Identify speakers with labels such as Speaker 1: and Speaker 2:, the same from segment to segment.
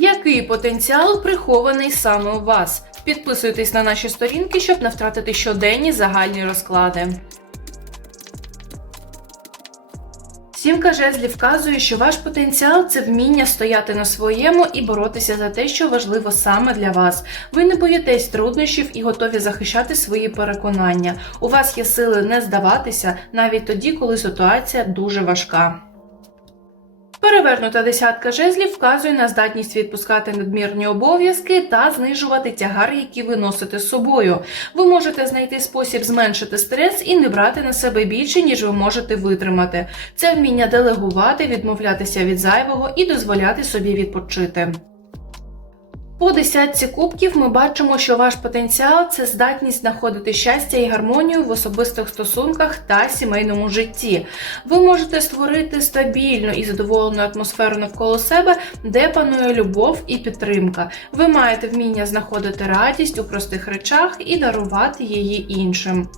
Speaker 1: Який потенціал прихований саме у вас? Підписуйтесь на наші сторінки, щоб не втратити щоденні загальні розклади. Сімка жезлів вказує, що ваш потенціал це вміння стояти на своєму і боротися за те, що важливо саме для вас. Ви не боїтесь труднощів і готові захищати свої переконання. У вас є сили не здаватися навіть тоді, коли ситуація дуже важка. Перевернута десятка жезлів вказує на здатність відпускати надмірні обов'язки та знижувати тягар, який ви носите з собою. Ви можете знайти спосіб зменшити стрес і не брати на себе більше, ніж ви можете витримати. Це вміння делегувати, відмовлятися від зайвого і дозволяти собі відпочити. По десятці кубків ми бачимо, що ваш потенціал це здатність знаходити щастя і гармонію в особистих стосунках та сімейному житті. Ви можете створити стабільну і задоволену атмосферу навколо себе, де панує любов і підтримка. Ви маєте вміння знаходити радість у простих речах і дарувати її іншим.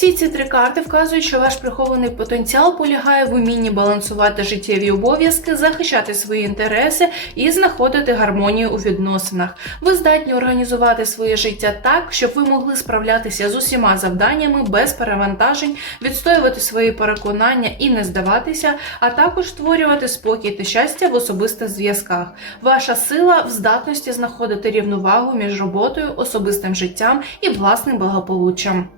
Speaker 1: Всі ці три карти вказують, що ваш прихований потенціал полягає в умінні балансувати життєві обов'язки, захищати свої інтереси і знаходити гармонію у відносинах. Ви здатні організувати своє життя так, щоб ви могли справлятися з усіма завданнями без перевантажень, відстоювати свої переконання і не здаватися, а також створювати спокій та щастя в особистих зв'язках. Ваша сила в здатності знаходити рівновагу між роботою, особистим життям і власним благополуччям.